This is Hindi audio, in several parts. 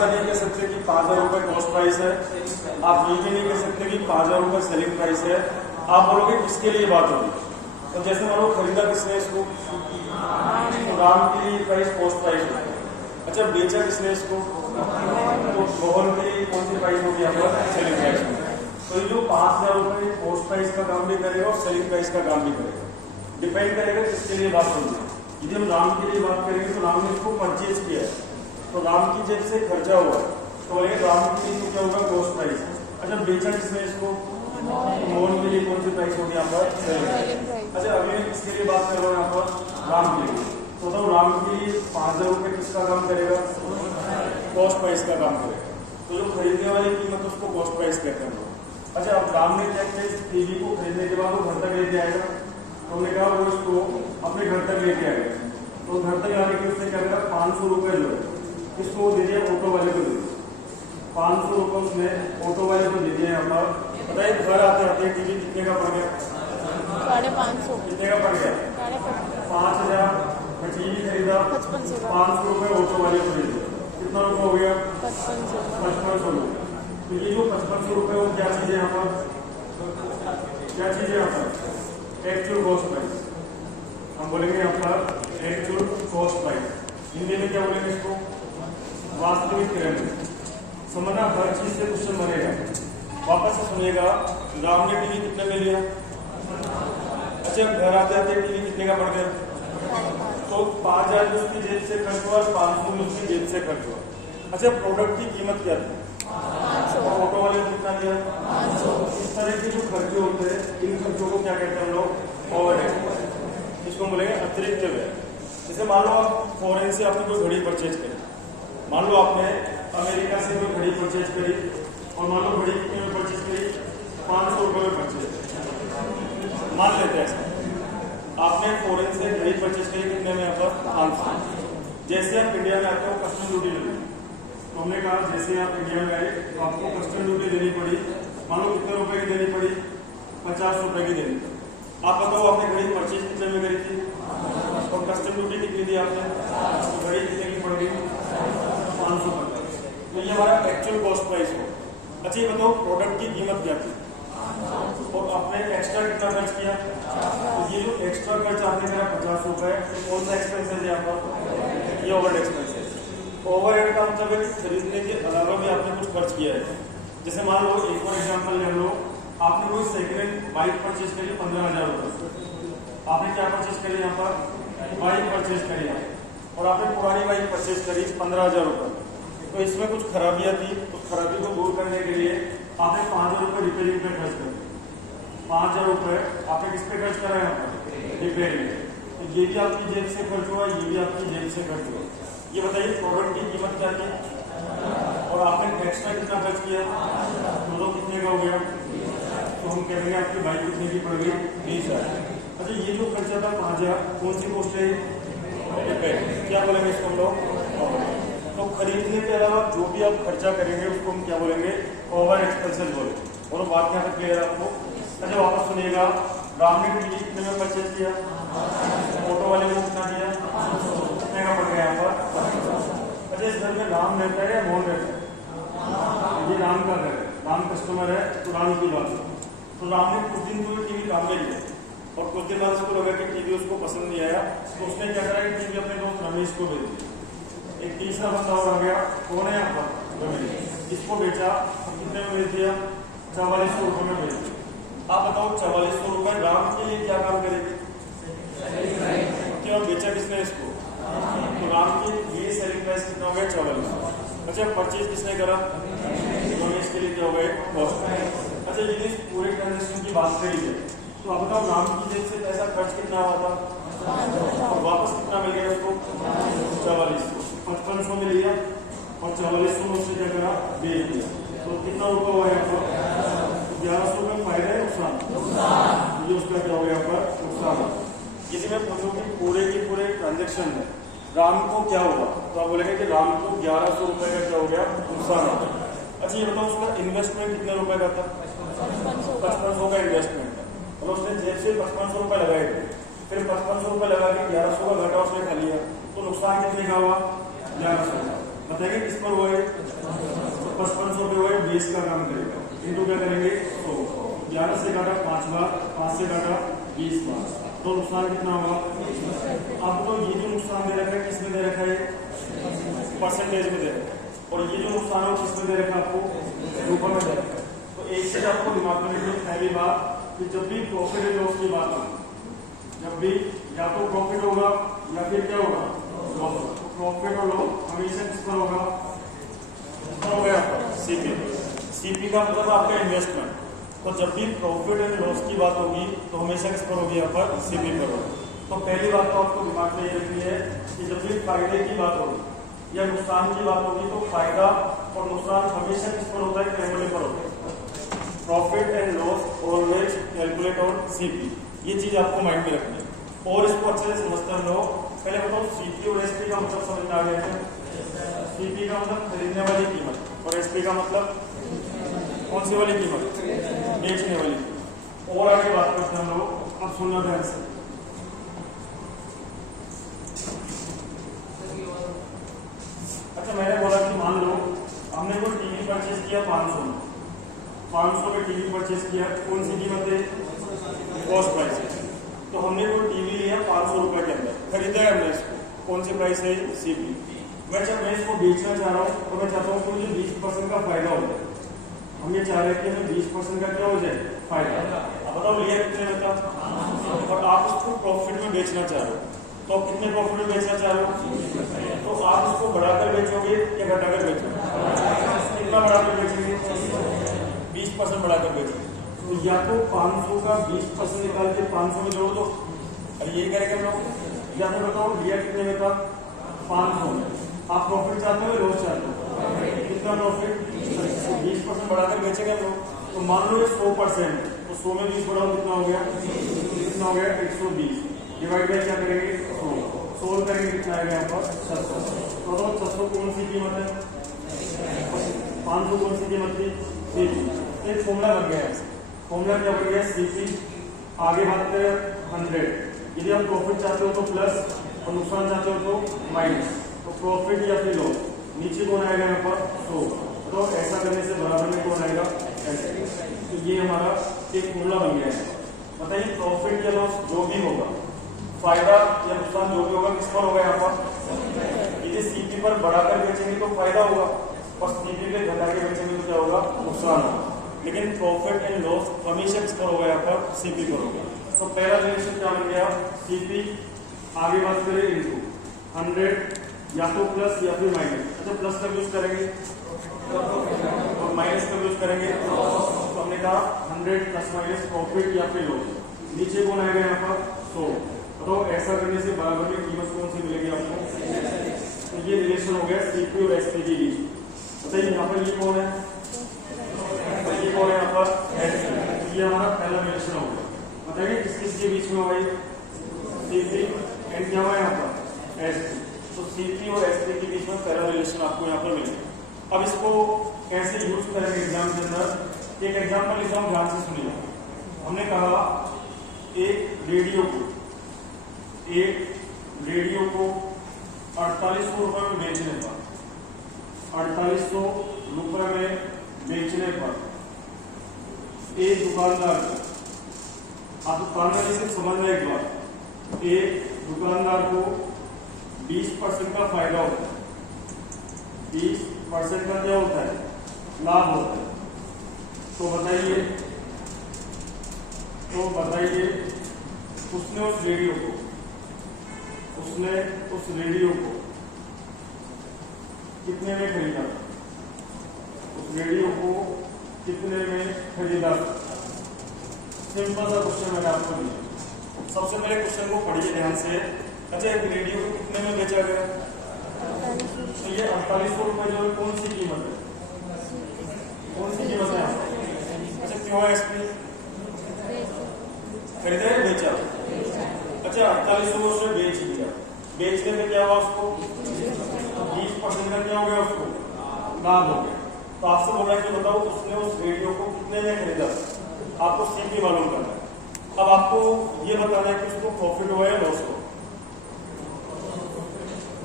ऐसा नहीं कह सकते कि 5,000 रुपये कॉस्ट प्राइस है, आप ये भी नहीं कह सकते कि 5,000 रुपये सेलिंग प्राइस है। आप बोलोगे किसके लिए बात होगी, तो जैसे मान लो खरीदा किसने इसको, तो राम के लिए प्राइस कॉस्ट प्राइस है। अच्छा बेचा किसने इसको, तो मोहन के लिए कौन सी प्राइस होगी यहाँ पर, सेलिंग प्राइस में। तो ये जो 5,000 रुपये कॉस्ट प्राइस का काम भी करेगा और सेलिंग प्राइस का काम भी करेगा, डिपेंड करेगा किसके लिए बात होगी। यदि हम राम के लिए बात करेंगे तो राम ने इसको परचेज किया है, तो राम की जेब से खर्चा हुआ है, तो ये राम के लिए तो क्या होगा, कॉस्ट प्राइस। अच्छा बेचा किसने इसको, मोहन के लिए कौन सी प्राइस होगी यहाँ पर, सेलिंग प्राइस। अच्छा अभी मैं किसके लिए बात कर रहा हूँ यहाँ पर, राम के लिए, तो राम के लिए 5,000 रुपये किसका काम करेगा, कॉस्ट प्राइस का काम करेगा। तो जो खरीदने वाली कीमत उसको कॉस्ट प्राइस कहते हैं। अच्छा अब राम ने क्या किया, टीवी को खरीदने के बाद वो घर तक लेके आएगा, तो हमने कहा वो इसको अपने घर तक लेके आएगा, तो घर तक आने के उसने क्या करा, 500 रुपये जो है इसको दे दिया, ऑटो वाले को दे दिया, 500 रुपये उसने ऑटो वाले को दे दिया। यहाँ पर बताइए घर आते आते टीवी कितने का पड़ गया, 550। कितने का पड़ गया, 5,000। टीवी खरीदा 500 रुपये ऑटो वाले को दे दिया, कितना रुपये हो गया, 5500 रुपये। तो ये जो 5500 रुपये वो क्या चीज है यहाँ पर, क्या चीज है यहाँ पर, एक्चुअल कॉस्ट प्राइस। हम बोलेंगे यहाँ पर एक्चुअल कॉस्ट प्राइस, हिंदी में क्या बोलेंगे इसको, वास्तविक कीमत। समझना हर चीज से क्वेश्चन बनेगा। वापस से सुनिएगा, राम ने टीवी कितने में लिया, अच्छा घर आते आते टीवी कितने का पड़ गया, तो 5,000 उसकी जेब से खर्च हुआ, 500 उसकी जेब से खर्च हुआ। अच्छा प्रोडक्ट की कीमत क्या थी, ऑटो वाले को कितना दिया, 500। इस तरह के जो खर्चे होते हैं इन खर्चों को क्या कहते हैं हम लोग, ओवरहेड, इसको बोलेंगे अतिरिक्त व्यय। जैसे मान लो आप फॉरेन से आपने कोई घड़ी परचेज करी, मान लो आपने अमेरिका से कोई घड़ी परचेज करी, और मान लो घड़ी कितने में परचेज करी, 500 रुपये में परचेज, मान लेते हैं आपने फॉरेन से घड़ी परचेज करी कितने में, यहाँ पर 500। जैसे आप इंडिया में आते हो कस्टम ड्यूटी मिली, तो हमने कहा जैसे आप इंडिया में आए तो आपको कस्टम ड्यूटी देनी पड़ी, मान लो कितने रुपए की देनी पड़ी, 50 रुपए की देनी पड़ी। आप बताओ आपने घड़ी परचेज कितने में करी थी, और कस्टम ड्यूटी कितनी दी आपने, तो घड़ी कितने की पड़ गई, 500 पड़ गई। तो ये हमारा एक्चुअल कॉस्ट प्राइस हो। अच्छा ये बताओ प्रोडक्ट की कीमत क्या थी, और आपने एक्स्ट्रा कितना खर्च किया, तो ये जो एक्स्ट्रा खर्च आपने करा 50 रुपए, तो कौन सा एक्सपेंस है यहाँ पर, ये ओवरहेड एक्सपेंस है। ओवरहेड का मतलब है कि खरीदने के अलावा भी आपने कुछ खर्च किया है। जैसे मान लो एक और एग्जांपल ले लो, आपने कोई सेकेंड हैंड बाइक परचेज करी 15,000 रुपये, आपने क्या परचेज करी यहाँ पर, बाइक परचेज करी है, और आपने पुरानी बाइक परचेज करी 15,000 रुपये। तो इसमें कुछ खराबियां थी, उस खराबी को दूर करने के लिए आपने 5,000 रुपये रिपेयरिंग पे खर्च कर दिए, 5,000 रुपये आपने किस पे खर्च करा है, यहाँ पर रिपेयरिंग। तो ये भी आपकी जेब से खर्च हुआ, ये भी आपकी जेब से खर्च हुआ। ये बताइए प्रोडक्ट की कीमत क्या थी, और आपने एक्स्ट्रा कितना खर्च किया, दोनों कितने का हो गया, तो हम कह देंगे आपकी बाइक कितने की पड़ गई, 20,000। अच्छा ये जो खर्चा था 5,000, कौन सी कॉस्ट है, क्या बोलेंगे इसको हम लोग। तो खरीदने के अलावा जो भी आप खर्चा करेंगे उसको हम क्या बोलेंगे, ओवर एक्सपेंसेस बोलेंगे। और बात यहाँ पे क्लियर है आपको। अच्छा वापस सुनिएगा, राम ने टीवी कितने में परचेज किया, ऑटो वाले को कितना दिया, कितने का पड़ गया यहाँ पर। अच्छा इस घर में राम रहता है या मोहन रहता है, ये राम का घर है, राम कस्टमर है, तो राम की बात है। तो राम ने कुछ दिन तो टीवी काम में लिया, और कुछ दिन बाद उसको लगा कि टीवी उसको पसंद नहीं आया, तो उसने क्या करा कि टीवी अपने दोस्त रमेश को भेज दिया। एक तीसरा बंदा और आ गया, कौन है यहाँ पर, रमेश, इसको बेचा, कितने में बेच दिया, 4400 रुपये में बेच दिया। आप बताओ 4400 रुपये राम के लिए क्या काम करेगी, क्या बेचा किसने इसको, तो राम के लिए सेलिंग प्राइस कितना हो गया, 4400। अच्छा परचेज किसने करा, रमेश के लिए क्या हो गया, कॉस्ट। अच्छा ये पूरे ट्रांजेक्शन की बात करी है, तो आप बताओ राम की जेब से पैसा खर्च कितना हुआ था, और वापस कितना मिल गया उसको, 4400। 5500 में लिया, और 4400 में उसने क्या करा, बेच दिया, तो कितना रुपया हुआ यहाँ पर, 1100 में फायदा है, नुकसान, ये उसका क्या हो गया यहाँ पर, नुकसान। यदि मैं पूछूं कि पूरे के पूरे ट्रांजेक्शन में राम को क्या होगा, तो आप बोलेंगे कि राम को 1100 रुपये का क्या हो गया, नुकसान हो गया। अच्छा ये बताओ उसका इन्वेस्टमेंट कितने रुपए का था, 5500 का इन्वेस्टमेंट था, और उसने जेब से 5500 रुपये लगाए थे, फिर 5500 रुपये लगा के 1100 का घाटा उसने खा लिया, तो नुकसान कितने का हुआ, 1100। बताएंगे किस पर हुआ है? तो 5500 पे हुआ है, 20 का काम करेगा। इनको क्या करेंगे? तो 11 से काटा 5 बार, 5 से काटा 20 बार, तो नुकसान कितना होगा? अब तो ये जो नुकसान दे रखा है किसमें दे रखा है? परसेंटेज में दे रखा है। और ये जो नुकसान है किसमें दे रखा है? आपको रूप में दे रखा है। तो एक चीज आपको दिमाग में रखनी, पहली बात कि जब भी प्रॉफिट एंड लॉस की बात हो, जब भी या तो प्रॉफिट होगा या फिर क्या होगा? लॉस। प्रॉफिट और लॉस हमेशा किस पर होगा? हो गया सीपी। सीपी का मतलब आपका इन्वेस्टमेंट। तो जब भी प्रॉफिट एंड लॉस की बात होगी तो हमेशा किस पर होगी? यहाँ पर सीपी पर होगी। तो पहली बात तो आपको दिमाग में ये रखनी है कि जब भी फायदे की बात होगी या नुकसान की बात होगी तो फायदा और नुकसान हमेशा किस पर होता है? कैलकुलेट पर होता है। Profit and loss always calculate on CP. ये चीज आपको माइंड में रखनी है और इसको अच्छे से समझते हैं लोग। पहले बताओ सीपी और एसपी का मतलब समझ में आ गया है? सीपी का मतलब खरीदने वाली कीमत और एसपी का मतलब कौन सी वाली कीमत? बेचने वाली। और आगे बात करते हैं हम लोग। अब सुनना ध्यान से। अच्छा, मैंने बोला कि मान लो हमने कोई टीवी परचेज किया 500 पे टीवी परचेज किया। कौन सी कीमत है? कॉस्ट प्राइस है। तो हमने कोई टीवी लिया 500 रुपए के अंदर, खरीदा है हमने इसको। कौन सी प्राइस है? सीपी। जब मैं इसको बेचना चाह रहा हूँ तो मैं चाहता हूँ कि मुझे 20% का फायदा हो जाए। हम ये चाह रहे हैं कि हमें 20% का क्या हो जाए? फायदा। अब बताओ लिया कितने में था? और आप उसको प्रॉफिट में बेचना चाह रहे हो, तो आप कितने प्रॉफिट में बेचना चाह रहे हो? तो आप उसको बढ़ाकर बेचोगे या घटाकर बेचोगे? कितना बढ़ाकर बेचेंगे? 20% बढ़ाकर बेचेंगे। तो या तो 500 का 20% निकाल के 500 में जोड़ दो, अरे यही करेंगे हम लोग। या फिर बताओ लिया कितने में था? 500 में। आप प्रॉफिट चाहते हो या लॉस चाहते हो? कितना प्रॉफिट? 20% बढ़ाकर बेचेंगे हम लोग। तो मान लो ये 100%, तो 100 में 20 बढ़ाओ, कितना हो गया? कितना हो गया? 120। डिवाइड बाय क्या करेंगे? 100 करेंगे, कितना आएगा यहाँ पर? 600। तो 600 कौन सी कीमत है? 500 कौन सी कीमत थी? सीपी। एक फॉर्मूला बन गया है। फॉर्मूला क्या बन गया? सीपी आगे बात करें 100। यदि हम प्रॉफिट चाहते हो तो प्लस और नुकसान चाहते हो तो माइनस। तो प्रॉफिट या फिर लॉस, नीचे कौन आएगा यहाँ पर? 100। तो ऐसा करने से बराबर में कौन आएगा? ऐसे। तो ये हमारा एक फॉर्मूला बन गया है। बताइए प्रॉफिट या लॉस जो भी होगा, फायदा या नुकसान जो भी होगा, किस पर होगा? यहाँ पर यदि सीपी पर बढ़ाकर बेचेंगे तो फायदा होगा और सीपी पे घटा के बेचेंगे तो क्या होगा? नुकसान होगा। लेकिन प्रॉफिट एंड लॉस हमेशा किस पर होगा? यहाँ पर सीपी पर होगा। तो पहला रिलेशन क्या बन गया? सीपी आगे बात करें इनटू 100, या तो प्लस या फिर माइनस। अच्छा, प्लस का यूज करेंगे और माइनस का यूज करेंगे। तो हमने कहा 100 प्लस माइनस प्रॉफिट या फिर लॉस, नीचे कौन आएगा? यहाँ पर 100। तो ऐसा करने से बराबर में कीमत कौन सी मिलेगी आपको? तो ये रिलेशन हो गया सीपी और एसपी के बीच। बताइए यहाँ पर ये कौन है? ये कौन है यहाँ पर? एसपी। ये हमारा पहला रिलेशन हो गया। बताइए किस किस के बीच में हुआ? सीपी एंड क्या हुआ यहाँ पर? एसपी। तो सीपी और एसपी के बीच में पहला रिलेशन आपको यहाँ पर मिलेगा। अब इसको कैसे यूज करेंगे एग्जाम के अंदर? एक एग्जाम्पल लिखा हूं, ध्यान से सुनिए। हमने कहा एक रेडियो को 4800 रुपए में बेचने पर, 4800 रुपए में बेचने पर एक दुकानदार को, आप दुकानदार से समझना एक बार, एक दुकानदार को 20% का फायदा होता है। 20% का क्या होता है? लाभ होता है। तो बताइए उसने उस रेडियो को कितने में खरीदा? उस रेडियो को कितने में खरीदा? सिंपल सा क्वेश्चन मैंने आपको दिया। सबसे पहले क्वेश्चन को पढ़िए ध्यान से। अच्छा, एक रेडियो को कितने में बेचा गया? तो ये 4800 रुपए जो है कौन सी कीमत है? कौन सी कीमत है? अच्छा, क्यों है एसपी? खरीदा या बेचा? अच्छा, 4800 उसने बेच दिया। बेचने में क्या हुआ उसको? 20% का क्या हो गया? उसको लाभ हो गया। तो आपसे बोला कि बताओ उसने उस रेडियो को कितने में खरीदा? आपको सीपी मालूम करना है। अब आपको ये बताना है कि उसको प्रॉफिट हुआ या लॉस हुआ।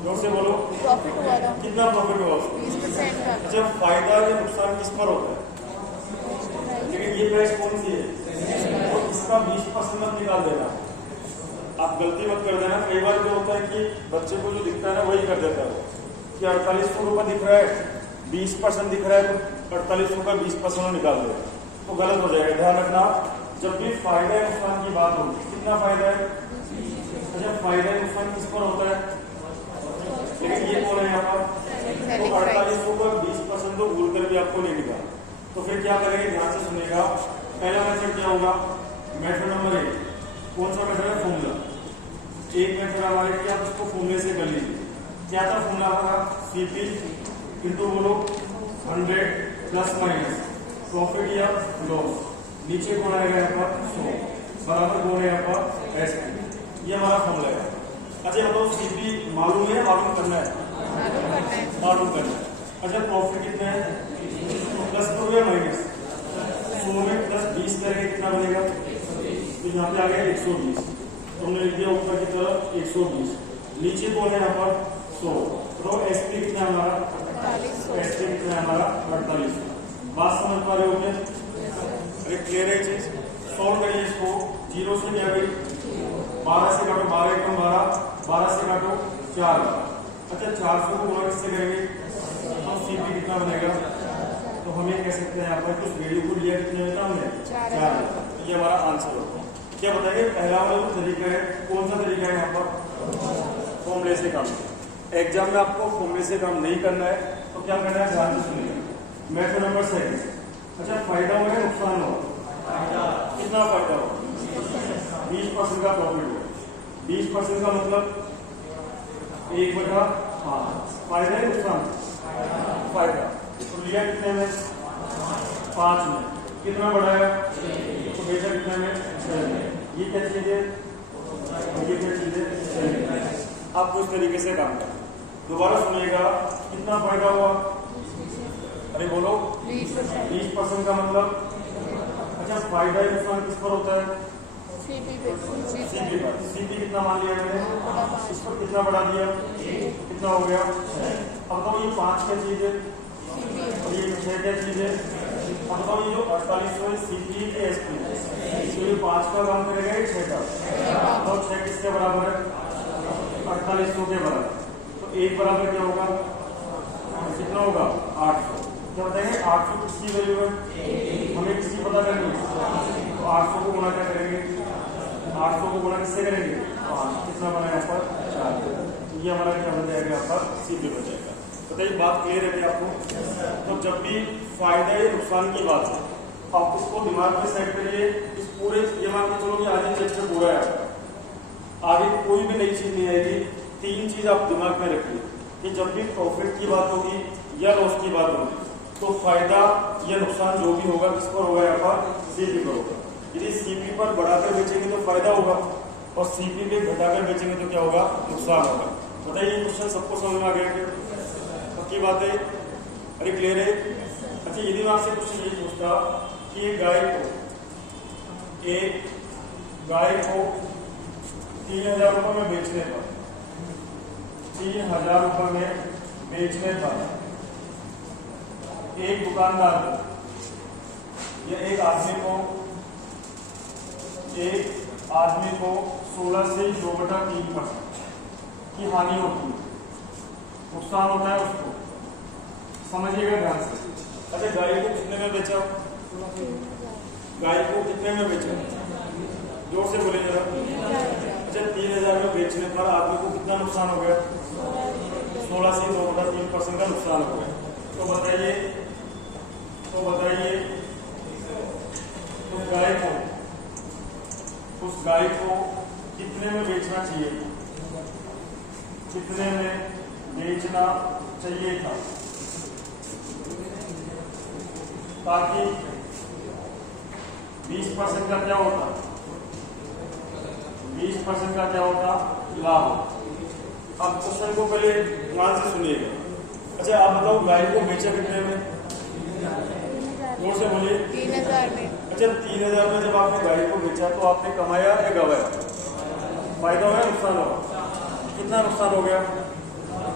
जोर से बोलो। प्रॉफिट हुआ था कितना प्रॉफिट हुआ उसको? 20% का। अच्छा, फायदा या नुकसान किस पर होता है? लेकिन ये प्राइस कौन सी है? तो इसका 20% मत निकाल देना। आप गलती मत कर देना। कई बार क्या होता है कि बच्चे को जो दिखता है ना वही कर देता है वो, कि 4800 रुपये दिख रहा है, 20% दिख रहा है, तो 4800 का 20% निकाल दे, तो गलत हो जाएगा। ध्यान रखना, जब भी फायदा या नुकसान की बात होगी, कितना फायदा है? अच्छा, फायदा या नुकसान किस पर होता है? लेकिन ये बोल रहे हैं यहाँ पर, तो 4800 का 20% तो भूल कर भी आपको नहीं निकाल। तो फिर क्या करेंगे? ध्यान से सुनेगा। पहला मेथड क्या होगा? मेथड नंबर 1 कौन सा मेथड है? फॉर्मूला। एक मेथड हमारे कि आप उसको फॉर्मूले से कर लीजिए। क्या था फॉर्मूला हमारा? सीपी इंटू बोलो 100 प्लस माइनस प्रॉफिट या लॉस, नीचे कौन आएगा यहाँ पर? 100 बराबर कौन है यहाँ पर? एसपी। ये हमारा फॉर्मूला है। अच्छा बताओ, सीपी मालूम है? मालूम करना है? मालूम करना है। अच्छा, प्रॉफिट कितना है? प्लस तो या माइनस? 100 में प्लस 20 करेंगे कितना बनेगा? तो यहाँ पे आ गया 120। तुमने लिख दिया ऊपर की तरफ 120, नीचे कौन है यहाँ पर? 100। तो एसपी कितना है हमारा? एसपी कितना है हमारा? 48। बात समझ पा रहे हो क्या? अरे क्लियर है चीज? सॉल्व करिए इसको। 0 से क्या गई? 12 से काटो, 12 एकम 12, 12 से काटो 4। अच्छा, 400 को गुणा किससे करेंगे? तो सीपी कितना बनेगा? तो हम ये कह सकते हैं यहाँ पर कुछ वैल्यू को लिया कितने में था हमने? 4। ये हमारा आंसर होगा। क्या बताइए? पहला वाला जो तरीका है, कौन सा तरीका है यहाँ पर? फॉर्मूले से काम। एग्जाम में आपको फॉर्मूले से काम नहीं करना है, तो क्या करना है? ध्यान से सुनिए। Method number 2। अच्छा, फायदा हुआ है नुकसान हुआ? कितना फायदा हुआ? 20% का प्रॉफिट हुआ। 20% का मतलब 1/5। फायदा है नुकसान? फायदा। तो लिया कितने में? 5 में। कितना बढ़ाया? तो बेचा कितने में? 6 में। ये क्या चीज है? ये क्या चीज है? आप उस तरीके से काम करें। दोबारा सुनिएगा, कितना फायदा हुआ? अरे बोलो 20% का मतलब? अच्छा, फायदा या नुकसान किस पर होता है? सीपी पर। सीपी कितना मान लिया मैंने? इस पर कितना बढ़ा दिया? कितना हो गया? अब बताओ, ये 5 क्या चीज है और ये 6 क्या चीज है? अब बताओ, ये जो 4800 है सीपी के एसपी, तो ये 5 का काम करेगा, 6 का। तो 6 किसके बराबर है? 4800 के बराबर। तो 1 बराबर क्या होगा? कितना होगा? 800। क्या बताएंगे? 800 किसकी वैल्यू है? हमें किसकी पता करनी है? तो 800 को गुणा क्या करेंगे? 800 को गुणा किससे करेंगे? 5। कितना बना यहाँ पर? 4। ये हमारा क्या बन जाएगा? यहाँ पर सीपी बन जाएगा। बताइए, बात क्लियर है क्या आपको? तो जब भी फायदा या नुकसान की बात है, आप इसको दिमाग में सेट करिए। इस पूरे, ये मान के चलो कि आगे चैप्टर पूरा है, आगे कोई भी नई चीज नहीं आएगी। 3 चीज आप दिमाग में रखिए कि जब भी प्रॉफिट की बात होगी या लॉस की बात होगी, तो फायदा या नुकसान जो भी होगा किस पर होगा? यहाँ पर सीपी पर होगा। यदि सीपी पर बढ़ाकर बेचेंगे तो फायदा होगा, और सीपी पे घटाकर बेचेंगे तो क्या होगा? नुकसान होगा। बताइए, क्वेश्चन सबको समझ में आ गया क्या? पक्की बात है? अरे क्लियर है? अच्छा, यदि मैं आपसे क्वेश्चन ये पूछता कि एक गाय को 3000 रुपये में बेचने पर, 3000 रुपये में बेचने पर एक दुकानदार को या एक आदमी को 16 से 2/3% की हानि होती है, नुकसान होता है उसको। समझिएगा ध्यान से। अच्छा, गाय को कितने में बेचा? गाय को कितने में बेचा? जोर से बोले जरा। अच्छा, 3000 में बेचने पर आदमी को कितना नुकसान हो गया? 16 से 2/3% का नुकसान हो गया। तो बताइए उस गाय को कितने में बेचना चाहिए? कितने में बेचना चाहिए था ताकि 20% का क्या होता? 20% का क्या होता? लाभ। अब क्वेश्चन को पहले ध्यान से सुनिएगा। अच्छा, आप बताओ, गाय को बेचा कितने में? जोर से बोलिए। 3000 में। अच्छा, 3000 में जब आपने गाय को बेचा तो आपने कमाया या गवाया? फायदा हुआ, नुकसान हुआ? कितना नुकसान हो गया?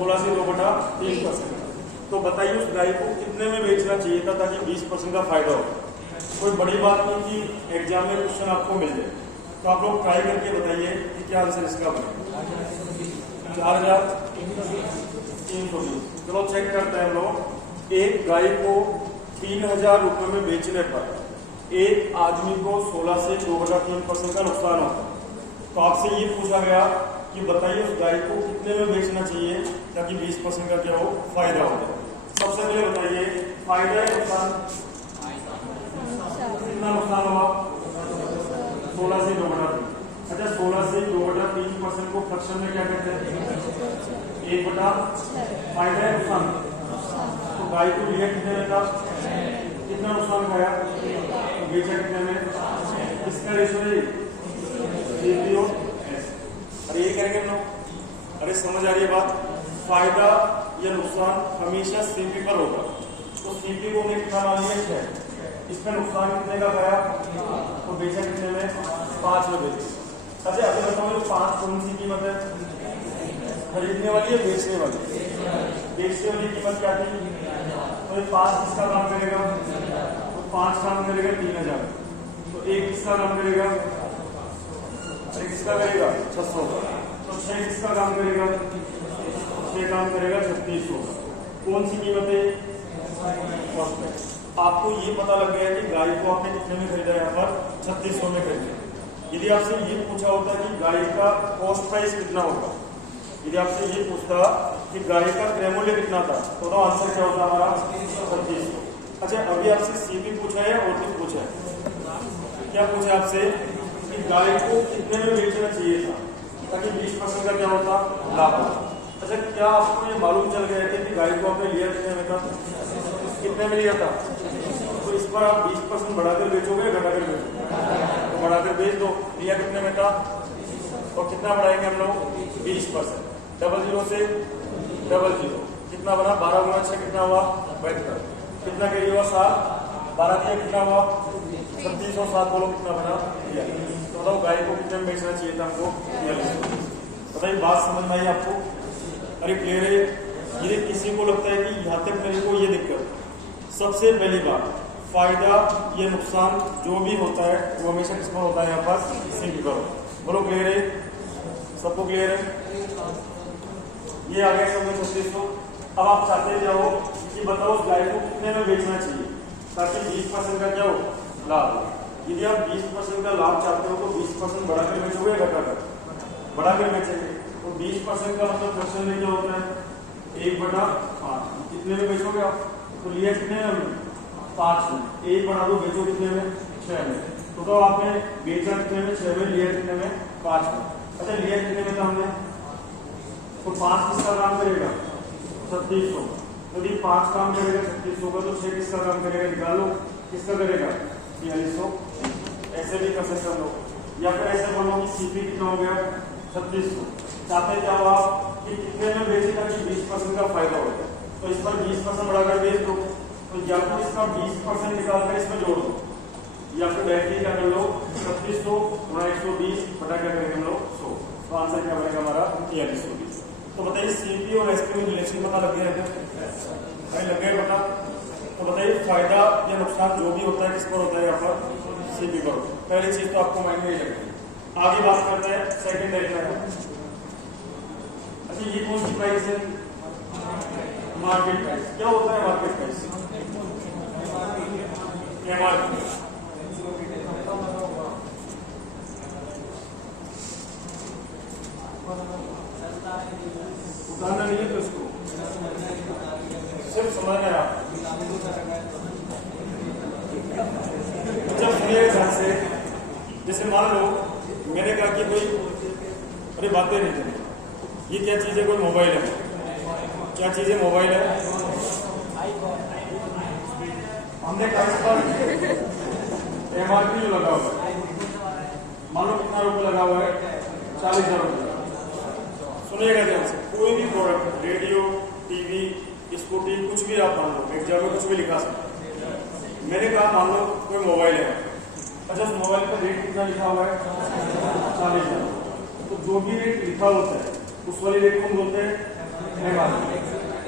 16 से 2/3%। तो बताइए उस गाय को कितने में बेचना चाहिए था ताकि 20% का फायदा हो। कोई बड़ी बात नहीं कि एग्जाम में क्वेश्चन आपको मिल जाए, तो आप लोग ट्राई करके बताइए कि क्या आंसर इसका बने। 4320। चलो चेक करते हैं हम लोग। एक गाय को 3000 रुपए में बेचने पर एक आदमी को 16 से 2/3% का नुकसान होता है। तो आपसे ये पूछा गया कि बताइए उस गाय को कितने में बेचना चाहिए ताकि 20% का क्या हो, फायदा हो जाए। सबसे पहले बताइए फायदा या नुकसान, कितना नुकसान हुआ? 16 से 2/3। अच्छा 16 से 2/3% को फ्रैक्शन में क्या कहते हैं? 1/, फायदा है नुकसान। तो गाय को लिया कितने में था? कितना नुकसान खाया? बेचा कितने में? इसका रेशो CP/S। अरे ये करेंगे हम लोग। अरे समझ आ रही है बात? फायदा या नुकसान हमेशा CP पर होगा। तो CP को हमने कितना मान लिया? 6। इसमें नुकसान कितने का गया? तो बेचा कितने में? 5 में बेचा। अच्छा अभी बताओ 5 कौन सी कीमत है? खरीदने वाली है बेचने वाली? बेचने वाली कीमत क्या थी? तो 5 किसका काम करेगा? तो 5 काम करेगा 3000। तो 1 किसका काम करेगा? अरे किसका करेगा? 600। तो 6 किसका काम करेगा? 6 काम करेगा 3600। कौन सी कीमत है? आपको ये पता लग गया कि गाय को आपने कितने में खरीदा? यहाँ पर 3600 में खरीदा। यदि आपसे ये पूछा होता कि गाय का कॉस्ट प्राइस कितना होगा, यदि आपसे ये पूछता कि गाय का क्रय मूल्य कितना था, तो आंसर क्या होता हमारा? 3600। अच्छा अभी आपसे CP पूछा है और कुछ पूछा है। क्या पूछा आपसे कि गाय को कितने में बेचना चाहिए था ताकि 20% का क्या होता? लाभ होता। अच्छा क्या आपको ये मालूम चल गया है कि गाय को आपने लिया कितने में था? कितने में लिया था? तो इस पर आप 20% बढ़ाकर बेचोगे या घटाकर बेचोगे? तो बढ़ाकर बेच दो। लिया कितने में था? और कितना बढ़ाएंगे हम लोग? 20%। 00 से 00 कितना बना? 12 × 6 कितना हुआ? 72। कितना करिए हुआ? 7। 12 दिया कितना हुआ? 3600। 7 बोलो कितना बना? 42। तो बताओ गाय को कितने में बेचना चाहिए था हमको? 42। बताइए बात समझ में आई आपको? अरे क्लियर है? यदि किसी को लगता है कि यहाँ तक मेरे को ये दिक्कत, सबसे पहली बात फायदा या नुकसान जो भी होता है वो हमेशा किस पर होता है? यहाँ पर CP पर। बोलो क्लियर है? सबको क्लियर है? ये आ गया सब में 3600। अब आप चाहते क्या हो कि बताओ उस गाय को कितने में बेचना चाहिए ताकि 20% का क्या हो? लाभ। यदि आप 20% का लाभ चाहते हो तो 20% बढ़ाकर बेचोगे या घटाकर? बढ़ाकर बेचेंगे। तो 20% का मतलब फ्रैक्शन में क्या होता है? 1/5। कितने में बेचोगे आप? तो लिया कितने में? 5 में। 1 बढ़ा दो, बेचो कितने में? 6 में। तो आपने बेचा कितने में? 6 में। लिया कितने में? 5 में। अच्छा लिया कितने में था हमने? तो 5 किसका काम करेगा? 3600। यदि 5 काम करेगा 3600 का, तो 6 किसका काम करेगा? निकालो किसका करेगा? 4200। ऐसे भी कर सकते हो या फिर ऐसे बोलो कि CP कितना हो गया? 3600। चाहते क्या हुआ कि कितने में बेचेगा कि 20% का फायदा हो जाए। तो इस पर 20% बढ़ाकर बेच दो। तो या तो इसका 20% निकालकर इसमें जोड़ दो, या फिर डायरेक्टली क्या कर लो? 3600 × 120 बटा क्या करेंगे हम लोग? 100। तो आंसर क्या बनेगा हमारा? 4320। तो बताइए CP और SP में रिलेशन पता लग गया है? लग गया पता? तो बताइए फायदा या नुकसान जो भी होता है किस पर होता है? यहाँ पर CP पर। पहली चीज तो आपको माइंड में ही लगती है। आगे बात करते हैं सेकंड देखना है। अच्छा ये कौन सी प्राइस है? Market price. क्या होता है मार्केट प्राइस? MRP। उतारना नहीं है तो इसको सिर्फ समझना है आप। जब सुनिए ध्यान से, जैसे मान लो मैंने कहा कि कोई, अरे बातें नहीं करें, ये क्या चीज है? कोई मोबाइल है। क्या चीज है? मोबाइल है। हमने कहा इस पर MRP जो लगा हुआ है, मान लो कितना रुपये लगा हुआ है? 40,000 रुपये। सुनिएगा ध्यान से, कोई भी प्रोडक्ट, रेडियो, टीवी, स्कूटी, कुछ भी आप मान लो, एग्जाम में कुछ भी लिखा सकते। मैंने कहा मान लो कोई मोबाइल है। अच्छा उस मोबाइल पर रेट कितना लिखा हुआ है? 40,000। तो जो भी रेट लिखा होता है उस वाली रेट को हम बोलते हैं MRP।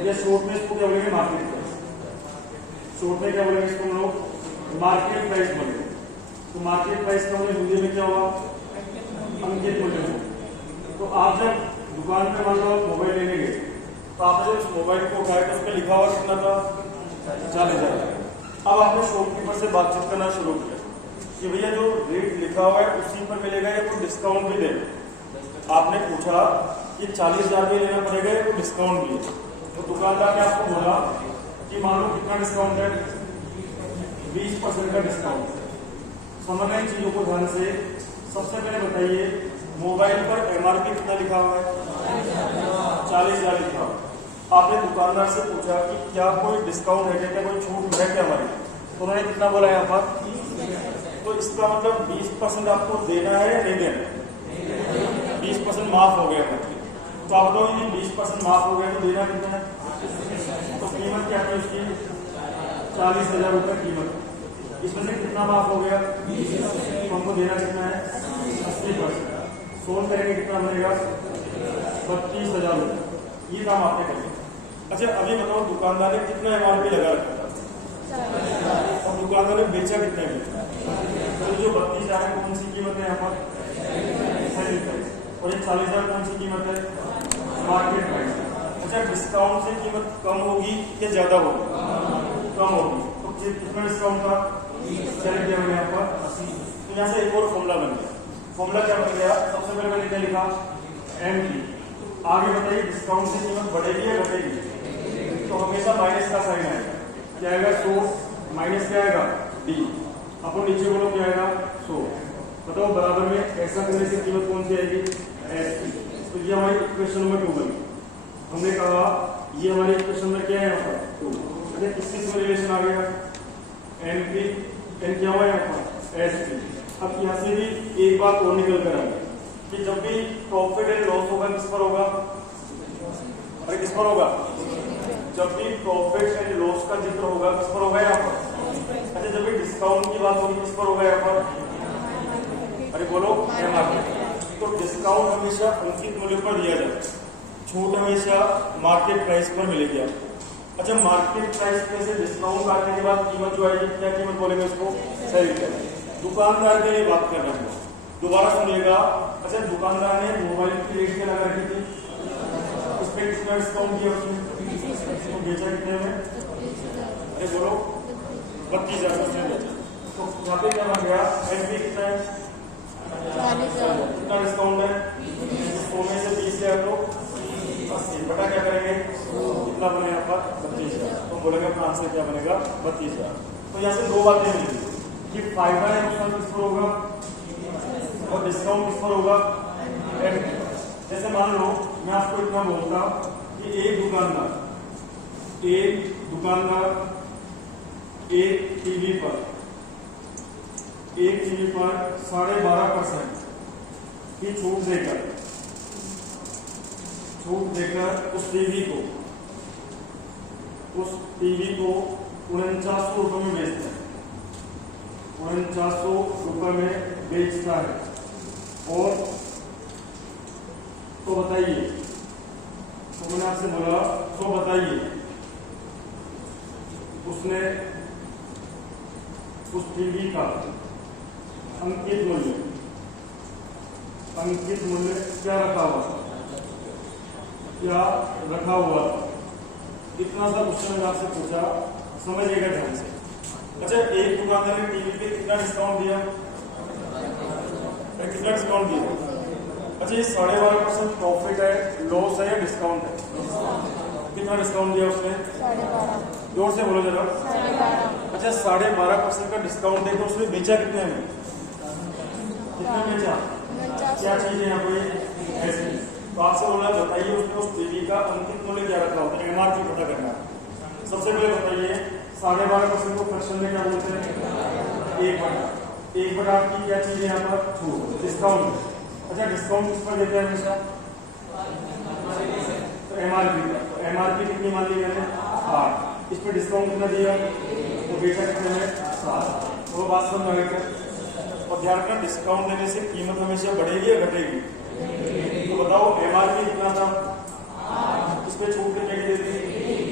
या शॉर्ट में इसको क्या बोलेंगे, मार्केट प्राइस। शॉर्ट में क्या बोलेंगे इसको हम लोग, मार्केट प्राइस बोलेंगे। तो मार्केट प्राइस का मतलब हिंदी में क्या होगा, अंकित मूल्य। तो आप जब दुकान पे मान लो मोबाइल लेने गए, तो आपने जब उस मोबाइल को उठाया तो उसमें लिखा हुआ कितना था, 40,000। अब आपने शॉपकीपर से बातचीत करना शुरू किया कि भैया जो रेट लिखा हुआ है उसी पर मिलेगा या कोई डिस्काउंट भी देगा। आपने पूछा कि 40,000 में लेना पड़ेगा या कोई डिस्काउंट भी है। तो दुकानदार ने आपको बोला कि मान लो कितना डिस्काउंट है, 20% का डिस्काउंट। समझना इन चीजों को ध्यान से। सबसे पहले बताइए, मोबाइल पर MRP कितना लिखा हुआ है, 40,000 लिखा हुआ है। आपने दुकानदार से पूछा कि क्या कोई डिस्काउंट है क्या, कोई छूट है क्या हमारी, तो उन्होंने कितना बोला यहाँ पर, तो इसका मतलब 20% आपको देना है या नहीं देना, 20% माफ हो गया मतलब। तो आप बताओ ये 20% माफ हो गया तो देना कितना है, तो कीमत क्या है उसकी, 40,000 रुपये कीमत। इसमें से कितना माफ हो गया, तो हमको देना कितना है, 80%। सोल्व करेंगे कितना बनेगा, 32,000 रुपये। ये काम आपने कर लिया। अच्छा अभी बताओ दुकानदार ने कितना MRP लगा रखा था और दुकानदार ने बेचा कितने में, तो जो 32,000 है कौन सी कीमत है यहाँ पर, सेलिंग प्राइस। और ये 40,000 कौन सी कीमत है, मार्केट प्राइस। अच्छा डिस्काउंट से कीमत कम होगी या ज्यादा होगी, कम होगी। तो कितना डिस्काउंट था, सेलेक्ट किया यहाँ पर 80। तो यहाँ से एक और फॉर्मूला बन गया। फॉर्मूला क्या बन गया, सबसे पहले मैंने क्या लिखा, MT। आगे बताइए डिस्काउंट से कीमत बढ़ेगी या घटेगी, तो हमेशा माइनस का साइन आएगा। क्या आएगा, 100 माइनस क्या आएगा, D। अपन नीचे बोलो क्या आएगा, 100। बताओ बराबर में ऐसा करने से कीमत कौन सी आएगी, S। तो ये हमारी इक्वेशन नंबर 2 बनी। हमने कहा ये हमारी इक्वेशन में क्या है यहाँ पर 2। अच्छा किससे रिलेशन आ गया, NP, N क्या हुआ यहाँ पर, SP। अब यहाँ से भी एक बात और निकल कर आएगी कि जब भी प्रॉफिट एंड लॉस होगा किस पर होगा, अरे किस पर होगा, जब भी प्रॉफिट एंड लॉस का जिक्र होगा किस पर होगा यहाँ पर। अच्छा जब भी डिस्काउंट की बात होगी किस पर होगा यहाँ पर, अरे बोलो MRP। तो डिस्काउंट हमेशा अंकित मूल्य पर दिया जाए, छूट हमेशा मार्केट प्राइस पर मिलेगी आपको। अच्छा मार्केट प्राइस में से डिस्काउंट काटने के बाद कीमत जो आएगी, क्या कीमत बोलेंगे उसको, सेलिंग प्राइस। दुकानदार के लिए बात कर रहे हैं, दोबारा सुनिएगा। अच्छा दुकानदार ने मोबाइल की रेट क्या लगा रखी थी, उस पर कितना डिस्काउंट किया उसने, उसको बेचा कितने में, अरे बोलो 32,000 उसने बेचा। तो यहाँ पे क्या बन गया, MP कितना है, 40,000। कितना डिस्काउंट है, 100 में से 20 है तो 80 बटा क्या करेंगे, कितना बने यहाँ पर 32,000। तो बोलेंगे अपना आंसर क्या बनेगा, 32,000। तो यहाँ से दो बातें मिली कि फायदा है नुकसान किस पर होगा और डिस्काउंट किस पर होगा, MP। जैसे मान लो मैं आपको इतना बोलता कि एक दुकानदार एक टीवी पर 12.5% की छूट देकर उस टीवी को 4900 रुपये में बेचता है, 4900 रुपये में बेचता है। और तो बताइए, तो मैंने आपसे बोला तो बताइए उसने उस टीवी का अंकित मूल्य क्या रखा हुआ था, इतना सा क्वेश्चन आपसे पूछा, समझिएगा ध्यान से। अच्छा एक दुकानदार ने टीवी पे कितना डिस्काउंट दिया, अच्छा ये 12.5% प्रॉफिट है, लॉस है या डिस्काउंट है, कितना डिस्काउंट दिया उसने, 12.5। जोर से बोलो जरा। 12.5। अच्छा 12.5% का डिस्काउंट देकर उसने बेचा कितने में, कितने बेचा, क्या चीज है यहाँ पे, ऐसी। तो आपसे बोला बताइए उसने उस टीवी का अंकित मूल्य क्या रखा होता है, MRP पता करना। सबसे पहले बताइए 12.5% को फ्रैक्शन में क्या बोलते हैं, 1/8 की क्या चीज है यहाँ पर, छूट, डिस्काउंट। अच्छा डिस्काउंट किस पर देते हैं हमेशा, तो MRP का। तो MRP कितनी मान ली मैंने, 8। इस पर डिस्काउंट कितना दिया, तो बेचा कितने में, 7। तो बात समझ आ गई। और ध्यान रखना डिस्काउंट देने से कीमत हमेशा बढ़ेगी या घटेगी, तो बताओ MRP कितना था, इस पे छूट कितने की देती,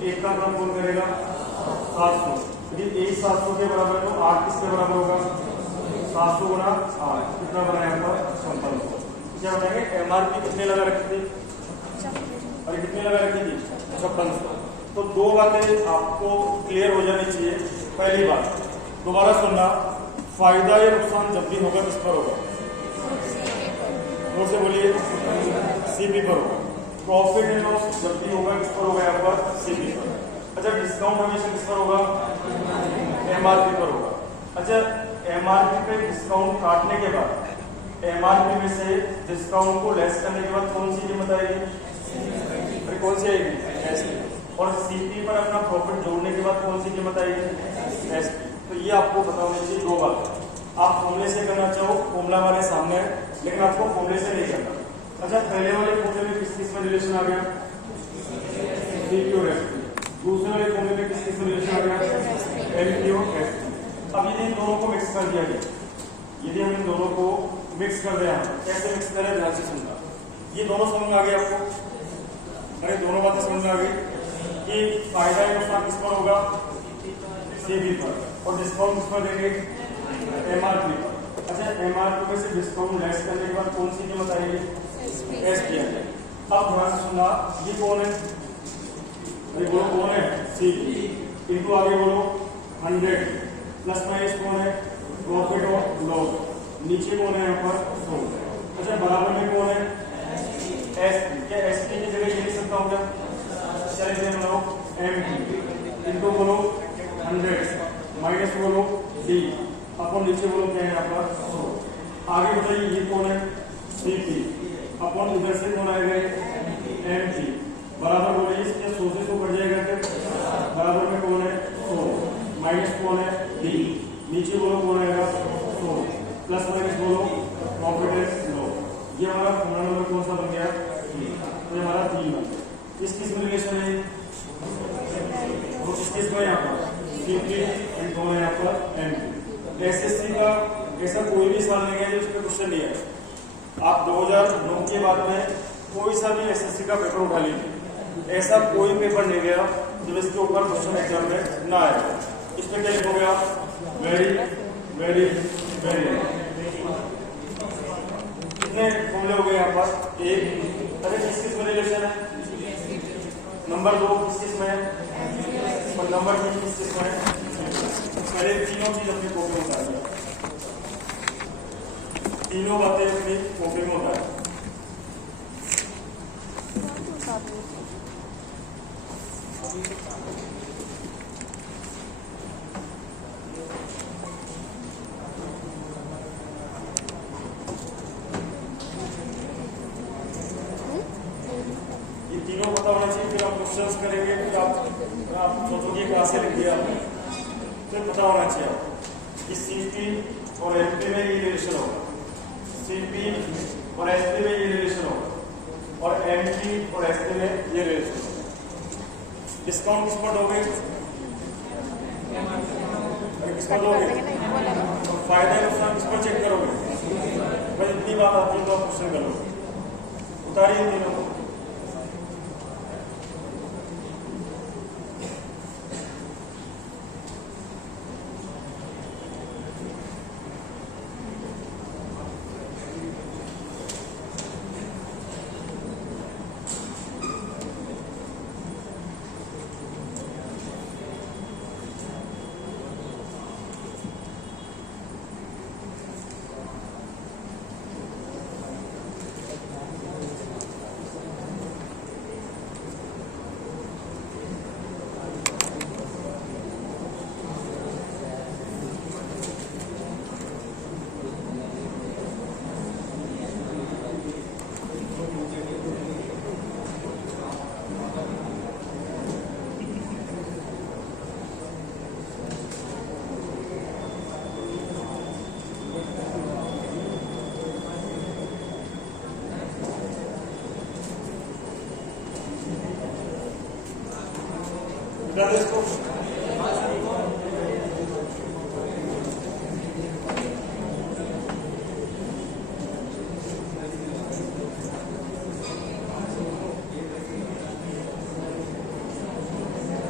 1 का क्रम कौन करेगा 700। यदि 1 700 के बराबर है तो 8 किसके बराबर होगा 700 गुना 8 कितना बना यहाँ पर 5600। क्या बताएंगे एमआरपी कितने लगा रखी थी और कितने लगा रखी थी 5600। तो दो बातें आपको क्लियर हो जानी चाहिए। पहली बात दोबारा सुनना, फायदा या नुकसान जब भी होगा किस पर होगा जोर से बोलिए सीपी पर होगा। प्रॉफिट एंड लॉस जब भी होगा किस पर होगा यहाँ पर सीपी पर। अच्छा डिस्काउंट हमेशा किस पर होगा एमआरपी पर होगा। अच्छा एमआरपी पे डिस्काउंट काटने के बाद एमआरपी में से डिस्काउंट को लेस करने के बाद कौन सी कीमत आएगी फिर कौन सी आएगी एसपी। और सीपी पर अपना प्रॉफिट जोड़ने के बाद कौन सी कीमत आएगी एसपी। तो ये आपको पता होनी चाहिए दो बात। आप फॉर्मूले से करना चाहो फॉर्मूला हमारे सामने है लेकिन आपको फॉर्मूले से नहीं करना। अच्छा पहले वाले फॉर्मूले में किस किस में रिलेशन आ गया सीपी और एसपी। दूसरे वाले फॉर्मूले में किस किस में रिलेशन आ गया एमपी और एसपी। अब यदि इन दोनों को मिक्स कर दिया गया, यदि हम इन दोनों को मिक्स कर रहे हैं कैसे मिक्स करें ध्यान से सुनना। ये दोनों समझ में आ गया आपको, अरे दोनों बातें समझ में आ गई कि फायदा या नुकसान किस पर होगा सीपी पर और डिस्काउंट किस पर देंगे एमआरपी पर। अच्छा एमआरपी में से डिस्काउंट लेस करने के बाद कौन सी कीमत आएगी एसपी। अब ध्यान से सुनना, ये कौन है अरे बोलो कौन है सीपी इनको आगे बोलो 100 प्लस माइनस कौन है प्रॉफिट और लॉस, नीचे कौन है यहाँ पर 100। अच्छा बराबर में कौन है एसपी। क्या एसपी की जगह ये लिख सकता हूँ क्या चलिए हम लोग एमपी इनको बोलो 100 माइनस बोलो डी अपन नीचे बोलो क्या है यहाँ पर 100। आगे बताइए ये कौन है सीपी अपन इधर से कौन आएगा एमपी बराबर बोलिए इसके 100 से 100 बढ़ जाएगा फिर बराबर में कौन है 100 माइनस कौन है डी नीचे बोलो कौन आएगा 100 प्लस माइनस बोलो प्रॉफिट एंड लॉस। ये हमारा फॉर्मूला नंबर कौन सा बन गया तो ये हमारा 3 बन गया। किस किस में रिलेशन है वो किस किस में यहाँ पर सीपी एंड कौन है यहाँ पर एमपी। एसएससी का ऐसा कोई भी सवाल नहीं है जो उसमें क्वेश्चन नहीं है। आप 2009 के बाद में कोई सा भी एसएससी का पेपर उठा लीजिए, ऐसा कोई पेपर नहीं गया जब इसके ऊपर क्वेश्चन एग्जाम में ना आए। इसमें क्या हो गया वेरी वेरी वेरी कितने फॉर्मूले हो गए यहाँ पर एक। अरे किस किस में रिलेशन है नंबर 2 किस किस में है और नंबर 3 किस किस में है। पहले तीनों चीज अपनी कॉपी में उतार दिया, तीनों बातें अपनी कॉपी में उतार। ये तीनों पता होना चाहिए फिर आप क्वेश्चंस करेंगे फिर आप सोचोगे कहाँ से लिख दिया फिर पता होना चाहिए आपको कि सीपी और एमपी में ये रिलेशन होगा, सीपी और एसपी में ये रिलेशन होगा और एमपी और एसपी में ये रिलेशन होगा। डिस्काउंट किस पर दोगे किस पर दोगे फायदा नुकसान किस पर चेक करोगे बस इतनी बात आती है तो आप क्वेश्चन करोगे। उतारिए तीनों को।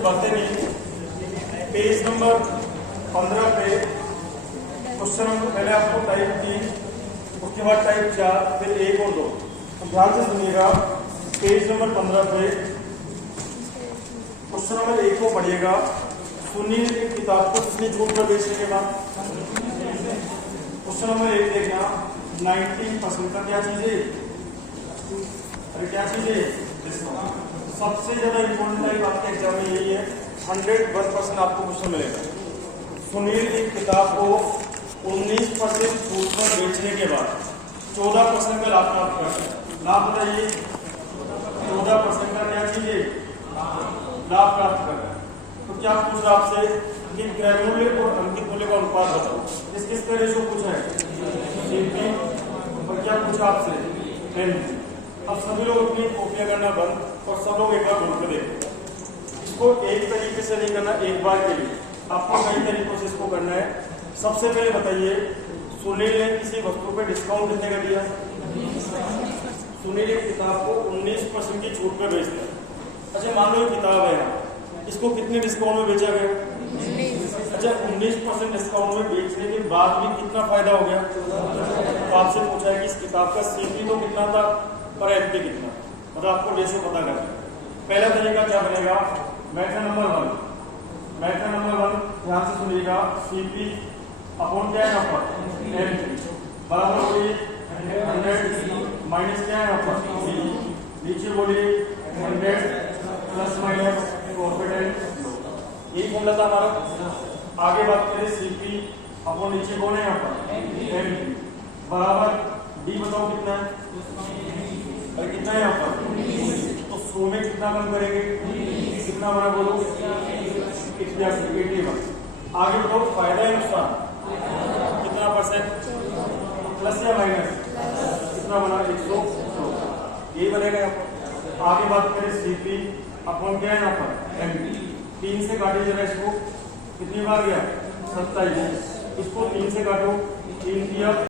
बढ़ते नहीं। पेज नंबर 15 पे क्वेश्चन नंबर पहले आपको टाइप 3, उसके बाद टाइप 4, फिर 1 और 2। तो ध्यान से सुनिएगा। पेज नंबर 15 पे क्वेश्चन नंबर 1 को पढ़िएगा। सुनील की किताब को कितनी छूट पर बेचने के बाद। क्वेश्चन नंबर 1 देखना, 19% का क्या चीज है? अरे क्या चीज है? सबसे ज्यादा इंपॉर्टेंट टाइप आपके एग्जाम में यही है। 101% आपको क्वेश्चन मिलेगा। सुनील की किताब को 19% छूट पर बेचने के बाद 14% का लाभ प्राप्त करता है। लाभ बताइए, 14% का क्या चीज है? लाभ प्राप्त कर रहा है। तो क्या पूछ रहा आपसे कि क्रय मूल्य और अंकित मूल्य का अनुपात बताओ। किस का रेशो पूछा है? CP। और क्या पूछा आपसे? NP। अब सभी लोग अपनी कॉपियां करना बंद और सब लोग एक बार बोल के देखो। इसको एक तरीके से नहीं करना, एक बार के लिए आपको कई तरीकों से इसको करना है। सबसे पहले बताइए, सुनील ने किसी वस्तु पे डिस्काउंट कितने का दिया? सुनील एक किताब को 19% की छूट पे बेचता है। अच्छा मान लो ये किताब है, इसको कितने डिस्काउंट में बेचा गया? अच्छा 19% डिस्काउंट में बेचने के बाद भी कितना फायदा हो गया? तो आपसे पूछा है कि इस किताब का CP तो कितना था और NP कितना, मतलब आपको रेशो पता करना है। पहला तरीका क्या बनेगा? Method number 1। मेथड नंबर 1 ध्यान से सुनिएगा। CP अपॉन क्या है यहाँ पर? NP बराबर बोलिए 100 माइनस क्या है यहाँ पर? C। नीचे बोलिए 100 प्लस माइनस प्रॉफिट। यही फॉर्मूला था हमारा। आगे बात करें CP अपॉन नीचे कौन है यहाँ पर? NP बराबर D बताओ कितना है? और कितना है यहाँ पर? तो 100 में कितना कम करेंगे? कितना बना बोलो? 81। आगे बताओ फायदा है नुकसान कितना %? प्लस या माइनस? कितना बना? 100। यही बनेगा यहाँ पर। आगे बात करें CP अपॉन क्या है यहाँ पर? NP। 3 से काटे जरा इसको, कितनी बार गया? 27। इसको 3 से काटो, 3 किया